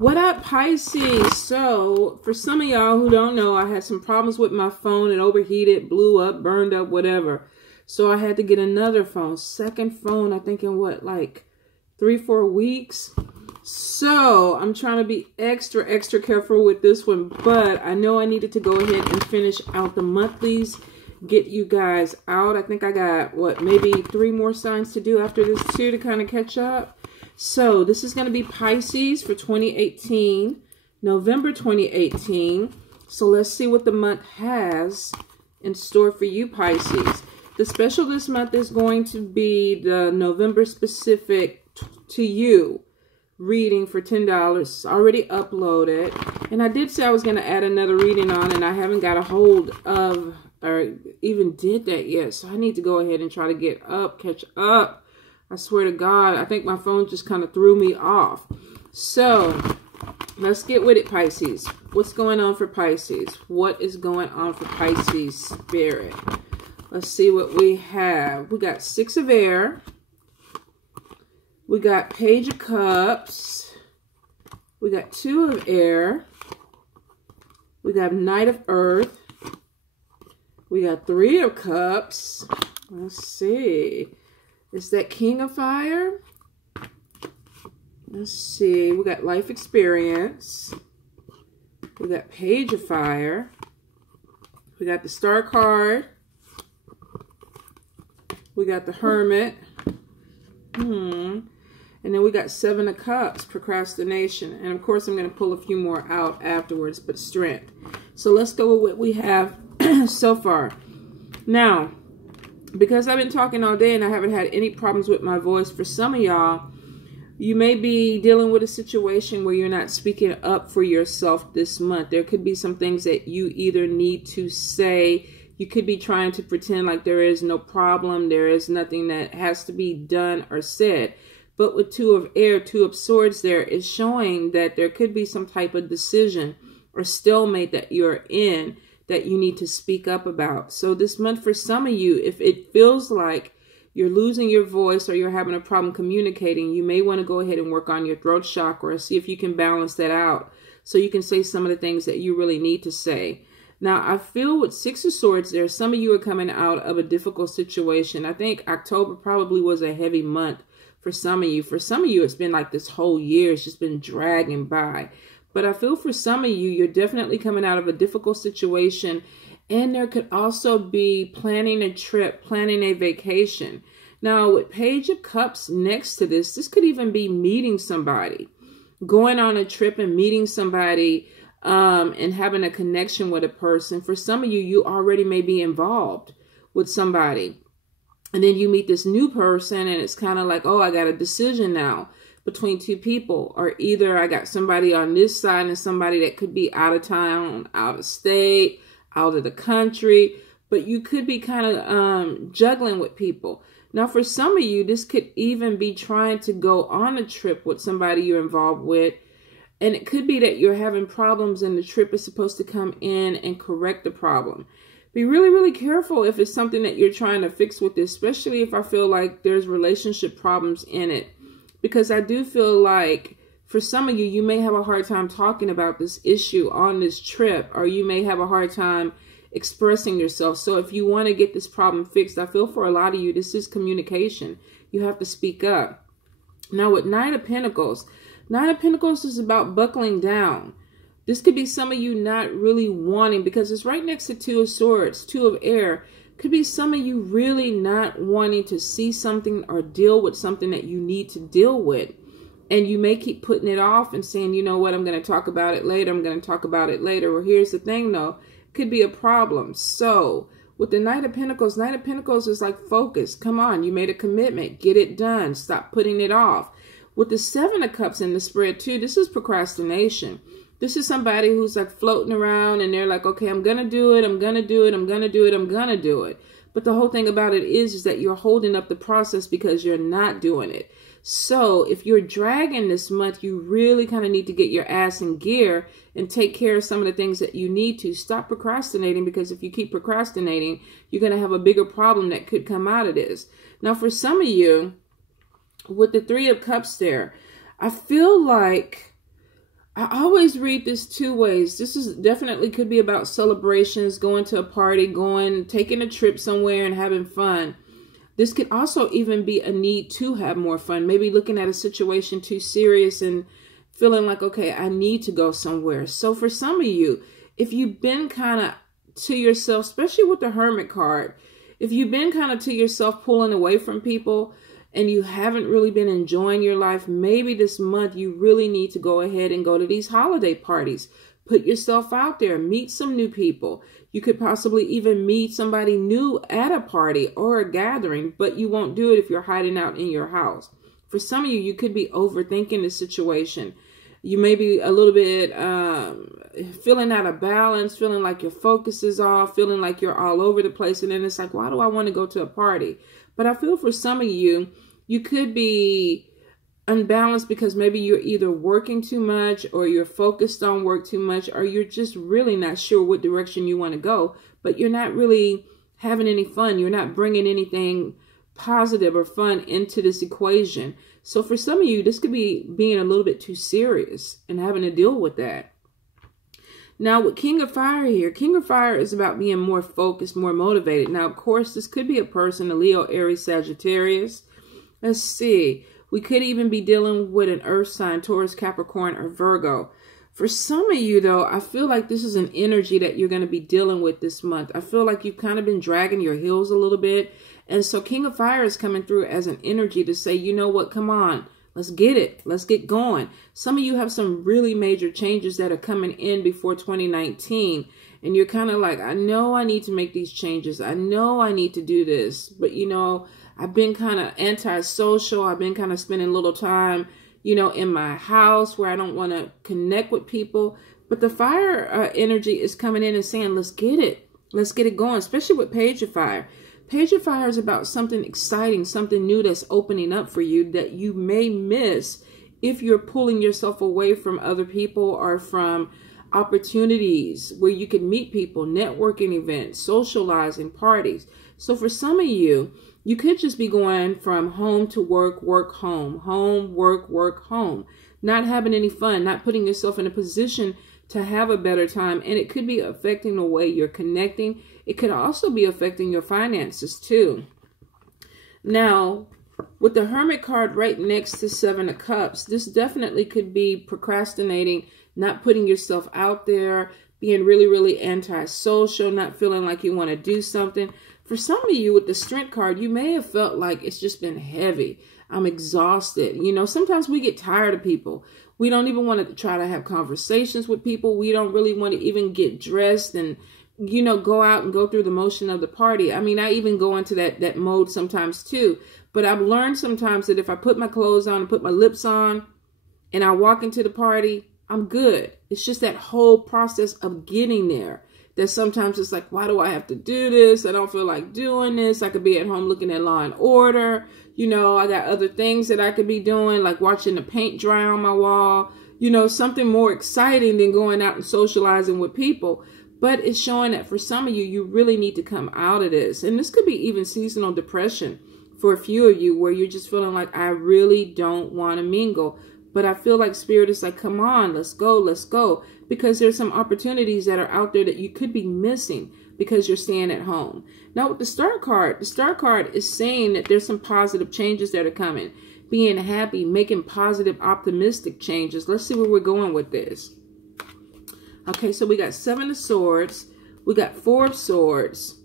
What up, Pisces? So, for some of y'all who don't know, I had some problems with my phone. It overheated, blew up, burned up, whatever. So, I had to get another phone. Second phone, I think in what, like 3-4 weeks? So, I'm trying to be extra careful with this one. But I know I needed to go ahead and finish out the monthlies. Get you guys out. I think I got, what, maybe 3 more signs to do after this too to kind of catch up. So this is going to be Pisces for 2018, November 2018. So let's see what the month has in store for you, Pisces. The special this month is going to be the November specific to you reading for $10. It's already uploaded. And I did say I was going to add another reading on, and I haven't got a hold of or even did that yet. So I need to go ahead and try to get up, catch up. I swear to God, I think my phone just kind of threw me off. So, let's get with it, Pisces. What's going on for Pisces? What is going on for Pisces spirit? Let's see what we have. We got 6 of air. We got Page of Cups. We got 2 of air. We got Knight of Earth. We got 3 of Cups. Let's see. Is that King of Fire? Let's see. We got Life Experience. We got Page of Fire. We got the Star card. We got the Hermit. And then we got 7 of Cups, Procrastination. And of course, I'm going to pull a few more out afterwards, but Strength. So let's go with what we have so far. Now, because I've been talking all day and I haven't had any problems with my voice, for some of y'all, you may be dealing with a situation where you're not speaking up for yourself this month. There could be some things that you either need to say. You could be trying to pretend like there is no problem. There is nothing that has to be done or said. But with 2 of air, 2 of swords there is showing that there could be some type of decision or stalemate that you're in that you need to speak up about. So this month for some of you, if it feels like you're losing your voice or you're having a problem communicating, you may want to go ahead and work on your throat chakra, see if you can balance that out so you can say some of the things that you really need to say. Now, I feel with 6 of Swords there, some of you are coming out of a difficult situation. I think October probably was a heavy month for some of you. For some of you, it's been like this whole year. It's just been dragging by. But I feel for some of you, you're definitely coming out of a difficult situation. And there could also be planning a trip, planning a vacation. Now, with Page of Cups next to this, this could even be meeting somebody. Going on a trip and meeting somebody and having a connection with a person. For some of you, you already may be involved with somebody. And then you meet this new person and it's kind of like, oh, I got a decision now between 2 people, or either I got somebody on this side and somebody that could be out of town, out of state, out of the country, but you could be kind of juggling with people. Now, for some of you, this could even be trying to go on a trip with somebody you're involved with, and it could be that you're having problems and the trip is supposed to come in and correct the problem. Be really careful if it's something that you're trying to fix with this, especially if I feel like there's relationship problems in it. Because I do feel like for some of you, you may have a hard time talking about this issue on this trip, or you may have a hard time expressing yourself. So if you want to get this problem fixed, I feel for a lot of you, this is communication. You have to speak up. Now with 9 of Pentacles, 9 of Pentacles is about buckling down. This could be some of you not really wanting, because it's right next to 2 of Swords, 2 of air. Could be some of you really not wanting to see something or deal with something that you need to deal with. And you may keep putting it off and saying, you know what, I'm going to talk about it later. I'm going to talk about it later. Well, here's the thing though. It could be a problem. So with the Knight of Pentacles is like focus. Come on, you made a commitment. Get it done. Stop putting it off. With the 7 of Cups in the spread too, this is procrastination. This is somebody who's like floating around and they're like, okay, I'm going to do it. I'm going to do it. I'm going to do it. I'm going to do it. But the whole thing about it is that you're holding up the process because you're not doing it. So if you're dragging this month, you really kind of need to get your ass in gear and take care of some of the things that you need to. Stop procrastinating, because if you keep procrastinating, you're going to have a bigger problem that could come out of this. Now, for some of you, with the 3 of Cups there, I feel like I always read this two ways. This is definitely could be about celebrations, going to a party, taking a trip somewhere and having fun. This could also even be a need to have more fun. Maybe looking at a situation too serious and feeling like, okay, I need to go somewhere. So for some of you, if you've been kind of to yourself, especially with the Hermit card, if you've been kind of to yourself, pulling away from people, and you haven't really been enjoying your life, maybe this month you really need to go ahead and go to these holiday parties. Put yourself out there, meet some new people. You could possibly even meet somebody new at a party or a gathering, but you won't do it if you're hiding out in your house. For some of you, you could be overthinking the situation. You may be a little bit feeling out of balance, feeling like your focus is off, feeling like you're all over the place. And then it's like, why do I want to go to a party? But I feel for some of you, you could be unbalanced because maybe you're either working too much or you're focused on work too much, or you're just really not sure what direction you want to go, but you're not really having any fun. You're not bringing anything positive or fun into this equation. So for some of you, this could be being a little bit too serious and having to deal with that. Now with King of Fire here, King of Fire is about being more focused, more motivated. Now, of course, this could be a person, a Leo, Aries, Sagittarius. Let's see. We could even be dealing with an earth sign, Taurus, Capricorn, or Virgo. For some of you, though, I feel like this is an energy that you're going to be dealing with this month. I feel like you've kind of been dragging your heels a little bit. And so King of Fire is coming through as an energy to say, you know what, come on, let's get it. Let's get going. Some of you have some really major changes that are coming in before 2019. And you're kind of like, I know I need to make these changes. I know I need to do this. But, you know, I've been kind of antisocial. I've been kind of spending a little time, you know, in my house where I don't want to connect with people. But the fire energy is coming in and saying, let's get it. Let's get it going, especially with Page of Fire. Page of Fire is about something exciting, something new that's opening up for you that you may miss if you're pulling yourself away from other people or from opportunities where you can meet people, networking events, socializing, parties. So for some of you, you could just be going from home to work, work, home, work, work, home, not having any fun, not putting yourself in a position to have a better time. And it could be affecting the way you're connecting. It could also be affecting your finances too. Now, with the Hermit card right next to Seven of Cups, this definitely could be procrastinating, not putting yourself out there, being really, really antisocial, not feeling like you want to do something. For some of you with the Strength card, you may have felt like it's just been heavy. I'm exhausted. You know, sometimes we get tired of people. We don't even want to try to have conversations with people. We don't really want to even get dressed and, you know, go out and go through the motion of the party. I mean, I even go into that mode sometimes too. But I've learned sometimes that if I put my clothes on and put my lips on and I walk into the party, I'm good. It's just that whole process of getting there that sometimes it's like, why do I have to do this? I don't feel like doing this. I could be at home looking at Law and Order. You know, I got other things that I could be doing, like watching the paint dry on my wall. You know, something more exciting than going out and socializing with people. But it's showing that for some of you, you really need to come out of this. And this could be even seasonal depression for a few of you where you're just feeling like, I really don't want to mingle. But I feel like Spirit is like, come on, let's go, let's go. Because there's some opportunities that are out there that you could be missing because you're staying at home. Now with the Star card is saying that there's some positive changes that are coming. Being happy, making positive, optimistic changes. Let's see where we're going with this. Okay, so we got Seven of Swords. We got Four of Swords.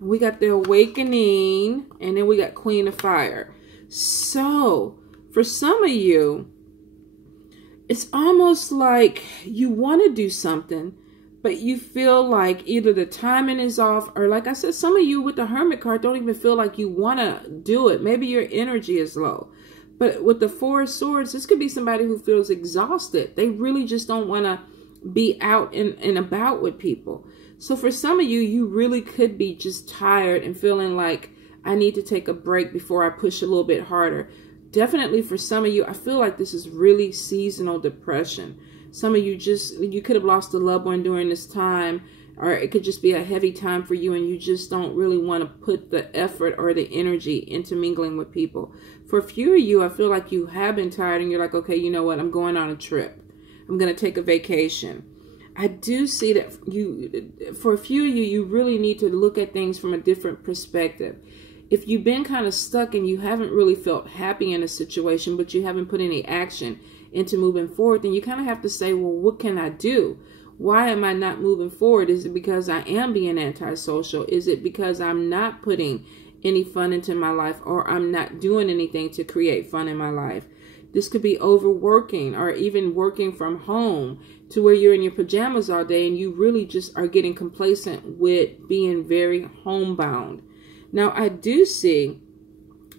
We got the Awakening. And then we got Queen of Fire. So for some of you, it's almost like you want to do something, but you feel like either the timing is off, or like I said, some of you with the Hermit card don't even feel like you want to do it. Maybe your energy is low. But with the Four of Swords, this could be somebody who feels exhausted. They really just don't want to be out and about with people. So for some of you, you really could be just tired and feeling like, I need to take a break before I push a little bit harder. Definitely for some of you, I feel like this is really seasonal depression. Some of you you could have lost a loved one during this time, or it could just be a heavy time for you and you just don't really want to put the effort or the energy into mingling with people. For a few of you, I feel like you have been tired and you're like, okay, you know what? I'm going on a trip. I'm going to take a vacation. I do see that for a few of you, you really need to look at things from a different perspective. If you've been kind of stuck and you haven't really felt happy in a situation, but you haven't put any action into moving forward, then you kind of have to say, well, what can I do? Why am I not moving forward? Is it because I am being antisocial? Is it because I'm not putting any fun into my life, or I'm not doing anything to create fun in my life? This could be overworking, or even working from home to where you're in your pajamas all day and you really just are getting complacent with being very homebound. Now, I do see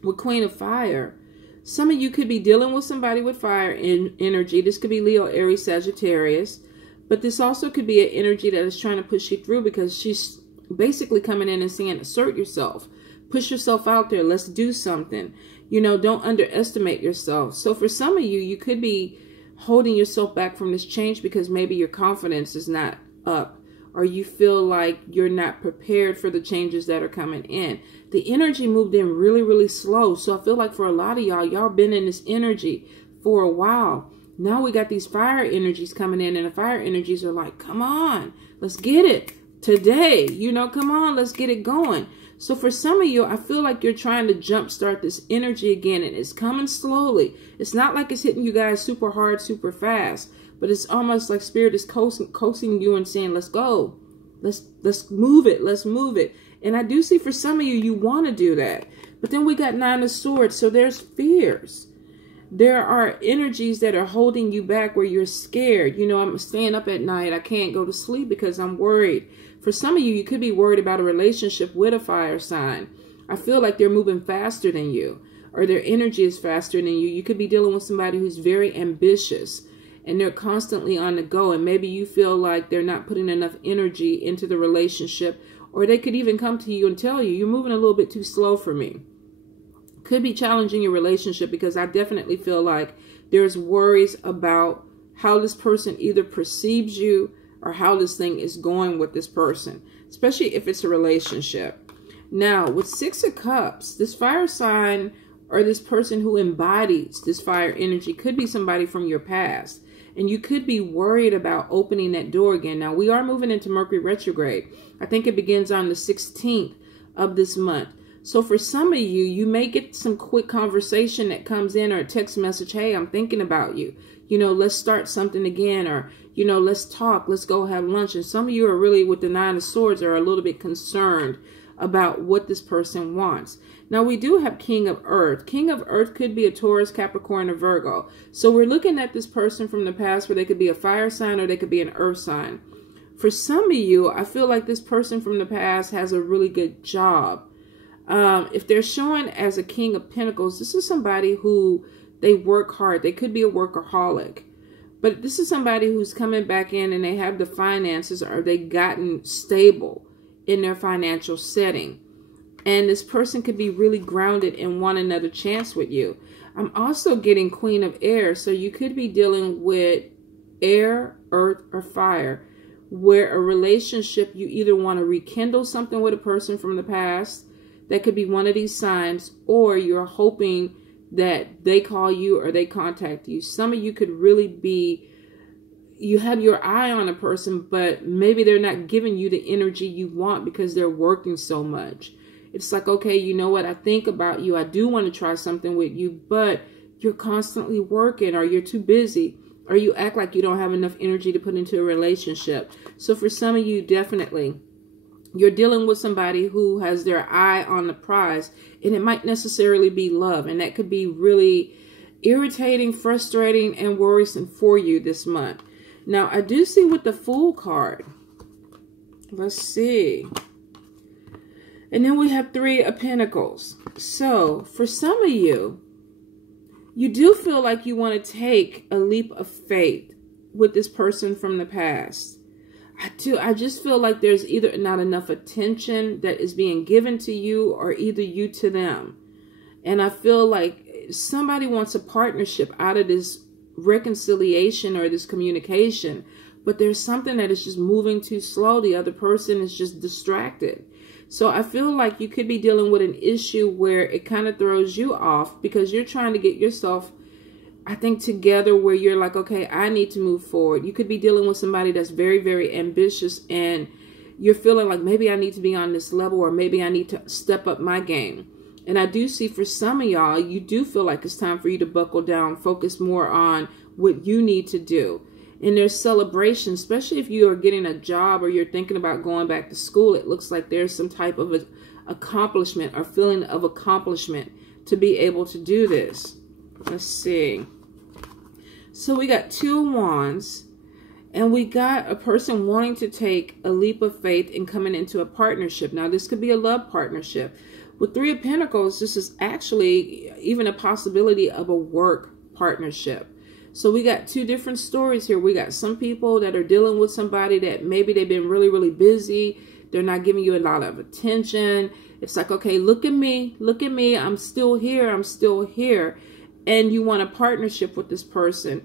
with Queen of Fire, some of you could be dealing with somebody with fire energy. This could be Leo, Aries, Sagittarius. But this also could be an energy that is trying to push you through, because she's basically coming in and saying, assert yourself. Push yourself out there. Let's do something. You know, don't underestimate yourself. So for some of you, you could be holding yourself back from this change because maybe your confidence is not up, or you feel like you're not prepared for the changes that are coming in. The energy moved in really, really slow. So I feel like for a lot of y'all been in this energy for a while. Now we got these fire energies coming in, and the fire energies are like, come on, let's get it today. You know, come on, let's get it going. So for some of you, I feel like you're trying to jumpstart this energy again, and it's coming slowly. It's not like it's hitting you guys super hard, super fast, but it's almost like Spirit is coaxing you and saying, let's go. Let's move it. Let's move it. And I do see for some of you, you want to do that. But then we got Nine of Swords. So there's fears. There are energies that are holding you back where you're scared. You know, I'm staying up at night. I can't go to sleep because I'm worried. For some of you, you could be worried about a relationship with a fire sign. I feel like they're moving faster than you, or their energy is faster than you. You could be dealing with somebody who's very ambitious and they're constantly on the go. And maybe you feel like they're not putting enough energy into the relationship, or they could even come to you and tell you, you're moving a little bit too slow for me. Could be challenging your relationship, because I definitely feel like there's worries about how this person either perceives you or how this thing is going with this person, especially if it's a relationship. Now, with Six of Cups, this fire sign or this person who embodies this fire energy could be somebody from your past, and you could be worried about opening that door again. Now, we are moving into Mercury retrograde. I think it begins on the 16th of this month. So for some of you, you may get some quick conversation that comes in, or a text message, hey, I'm thinking about you. You know, let's start something again, or, you know, let's talk, let's go have lunch. And some of you are really, with the Nine of Swords, are a little bit concerned about what this person wants. Now, we do have King of Earth. King of Earth could be a Taurus, Capricorn, or Virgo. So we're looking at this person from the past, where they could be a fire sign or they could be an earth sign. For some of you, I feel like this person from the past has a really good job. If they're showing as a King of Pentacles, this is somebody who they work hard. They could be a workaholic. But this is somebody who's coming back in and they have the finances, or they've gotten stable in their financial setting. And this person could be really grounded and want another chance with you. I'm also getting Queen of Air. So you could be dealing with air, earth, or fire, where a relationship, you either want to rekindle something with a person from the past. That could be one of these signs, or you're hoping that they call you or they contact you. Some of you could really be, you have your eye on a person, but maybe they're not giving you the energy you want because they're working so much. It's like, okay, you know what? I think about you. I do want to try something with you, but you're constantly working, or you're too busy, or you act like you don't have enough energy to put into a relationship. So for some of you, definitely, you're dealing with somebody who has their eye on the prize, and it might necessarily be love. And that could be really irritating, frustrating, and worrisome for you this month. Now, I do see with the Fool card. Let's see. And then we have Three of Pentacles. So for some of you, you do feel like you want to take a leap of faith with this person from the past. I just feel like there's either not enough attention that is being given to you, or either you to them. And I feel like somebody wants a partnership out of this reconciliation or this communication, but there's something that is just moving too slow. The other person is just distracted. So I feel like you could be dealing with an issue where it kind of throws you off because you're trying to get yourself I think together where you're like, okay, I need to move forward. You could be dealing with somebody that's very, very ambitious, and you're feeling like maybe I need to be on this level, or maybe I need to step up my game. And I do see for some of y'all, you do feel like it's time for you to buckle down, focus more on what you need to do. And there's celebration, especially if you are getting a job or you're thinking about going back to school. It looks like there's some type of accomplishment or feeling of accomplishment to be able to do this. Let's see. So we got 2 of Wands, and we got a person wanting to take a leap of faith and coming into a partnership. Now, this could be a love partnership. With 3 of Pentacles, this is actually even a possibility of a work partnership. So we got 2 different stories here. We got some people that are dealing with somebody that maybe they've been really, really busy. They're not giving you a lot of attention. It's like, okay, look at me. Look at me. I'm still here. I'm still here. And you want a partnership with this person.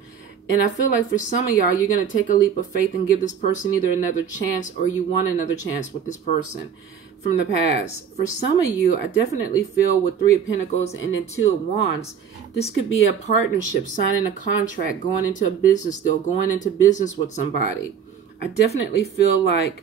And I feel like for some of y'all, you're going to take a leap of faith and give this person either another chance, or you want another chance with this person from the past. For some of you, I definitely feel with 3 of Pentacles and then 2 of Wands, this could be a partnership, signing a contract, going into a business deal, going into business with somebody. I definitely feel like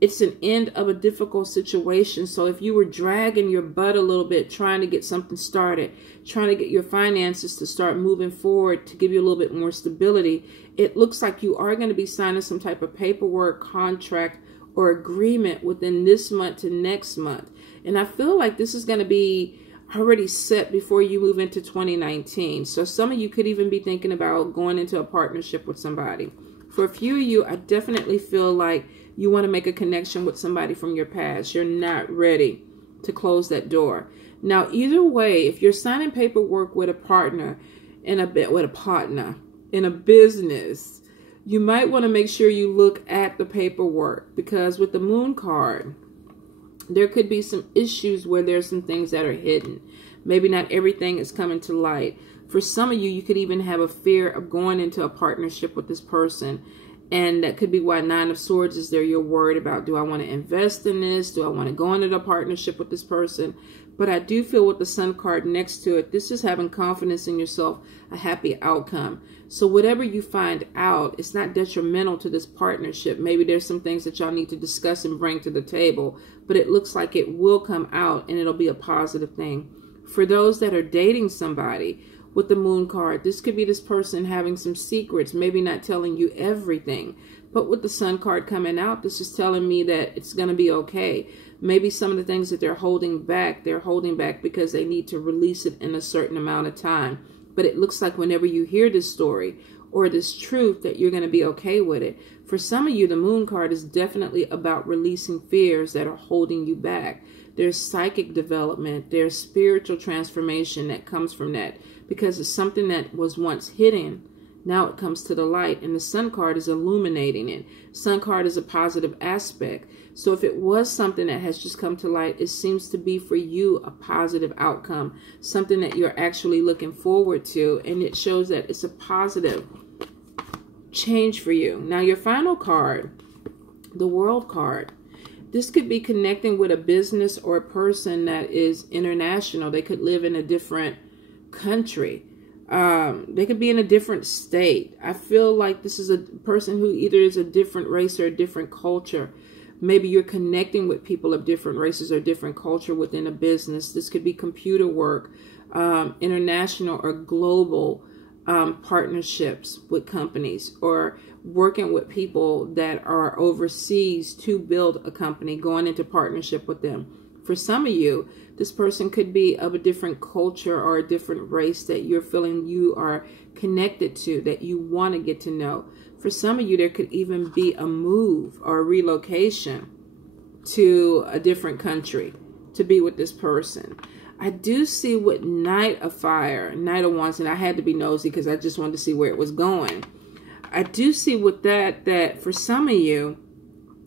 it's an end of a difficult situation. So if you were dragging your butt a little bit, trying to get something started, trying to get your finances to start moving forward, to give you a little bit more stability, it looks like you are going to be signing some type of paperwork, contract, or agreement within this month to next month. And I feel like this is going to be already set before you move into 2019. So some of you could even be thinking about going into a partnership with somebody. For a few of you, I definitely feel like you want to make a connection with somebody from your past. You're not ready to close that door. Now, either way, if you're signing paperwork with a partner in a business, you might want to make sure you look at the paperwork, because with the Moon card, there could be some issues where there's some things that are hidden. Maybe not everything is coming to light. For some of you, you could even have a fear of going into a partnership with this person. And that could be why 9 of Swords is there. You're worried about, do I want to invest in this? Do I want to go into a partnership with this person? But I do feel with the Sun card next to it, this is having confidence in yourself, a happy outcome. So whatever you find out, it's not detrimental to this partnership. Maybe there's some things that y'all need to discuss and bring to the table, but it looks like it will come out and it'll be a positive thing. For those that are dating somebody, with the Moon card, this could be this person having some secrets, maybe not telling you everything. But with the Sun card coming out, this is telling me that it's going to be okay. Maybe some of the things that they're holding back because they need to release it in a certain amount of time. But it looks like whenever you hear this story or this truth, that you're going to be okay with it. For some of you, the Moon card is definitely about releasing fears that are holding you back. There's psychic development. There's spiritual transformation that comes from that, because it's something that was once hidden. Now it comes to the light, and the Sun card is illuminating it. Sun card is a positive aspect. So if it was something that has just come to light, it seems to be for you a positive outcome, something that you're actually looking forward to, and it shows that it's a positive change for you. Now your final card, the World card. This could be connecting with a business or a person that is international. They could live in a different country. They could be in a different state. I feel like this is a person who either is a different race or a different culture. Maybe you're connecting with people of different races or different culture within a business. This could be computer work, international or global partnerships with companies, or working with people that are overseas to build a company, going into partnership with them. For some of you, this person could be of a different culture or a different race that you're feeling you are connected to, that you want to get to know. For some of you, there could even be a move or a relocation to a different country to be with this person. I do see with Knight of Fire, Knight of Wands, and I had to be nosy because I just wanted to see where it was going. I do see with that for some of you,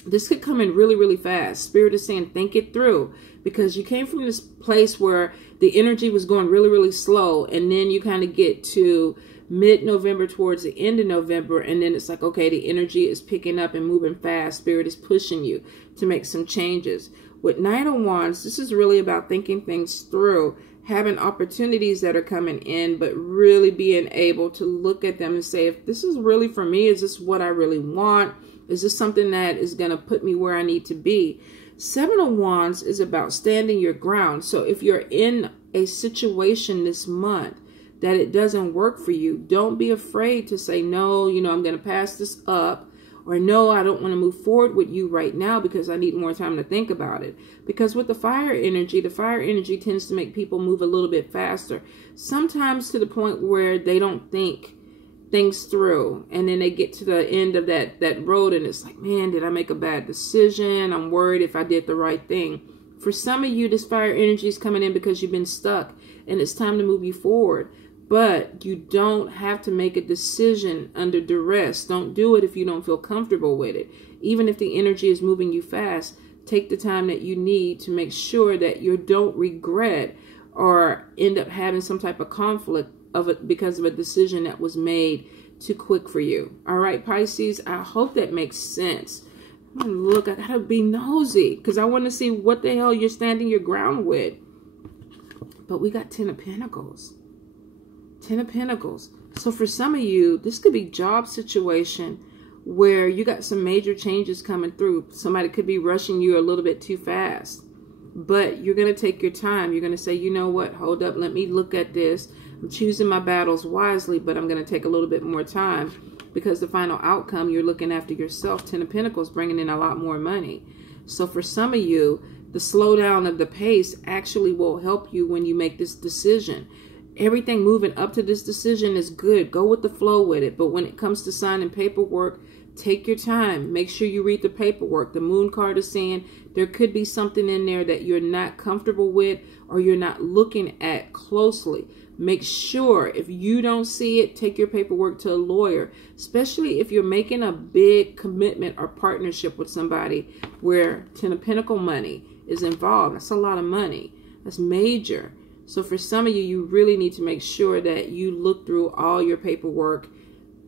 this could come in really, really fast. Spirit is saying, think it through, because you came from this place where the energy was going really, really slow. And then you kind of get to mid-November, towards the end of November. And then it's like, okay, the energy is picking up and moving fast. Spirit is pushing you to make some changes. With Knight of Wands, this is really about thinking things through, having opportunities that are coming in, but really being able to look at them and say, if this is really for me, is this what I really want? Is this something that is going to put me where I need to be? Seven of Wands is about standing your ground. So if you're in a situation this month that it doesn't work for you, don't be afraid to say, no, you know, I'm going to pass this up. Or no, I don't want to move forward with you right now because I need more time to think about it. Because with the fire energy tends to make people move a little bit faster. Sometimes to the point where they don't think things through. And then they get to the end of that road and it's like, man, did I make a bad decision? I'm worried if I did the right thing. For some of you, this fire energy is coming in because you've been stuck and it's time to move you forward. But you don't have to make a decision under duress. Don't do it if you don't feel comfortable with it. Even if the energy is moving you fast, take the time that you need to make sure that you don't regret or end up having some type of conflict of it because of a decision that was made too quick for you. All right, Pisces, I hope that makes sense. Look, I gotta be nosy because I want to see what the hell you're standing your ground with. But we got 10 of Pentacles. 10 of Pentacles. So for some of you, this could be job situation where you got some major changes coming through. Somebody could be rushing you a little bit too fast. But you're going to take your time. You're going to say, you know what? Hold up. Let me look at this. I'm choosing my battles wisely, but I'm going to take a little bit more time because the final outcome, you're looking after yourself. 10 of Pentacles bringing in a lot more money. So for some of you, the slowdown of the pace actually will help you when you make this decision. Everything moving up to this decision is good. Go with the flow with it. But when it comes to signing paperwork, take your time. Make sure you read the paperwork. The moon card is saying there could be something in there that you're not comfortable with or you're not looking at closely. Make sure if you don't see it, take your paperwork to a lawyer, especially if you're making a big commitment or partnership with somebody where 10 of Pentacles money is involved. That's a lot of money. That's major. So for some of you, you really need to make sure that you look through all your paperwork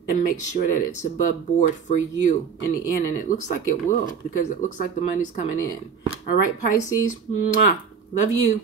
and make sure that it's above board for you in the end. And it looks like it will because it looks like the money's coming in. All right, Pisces. Mwah. Love you.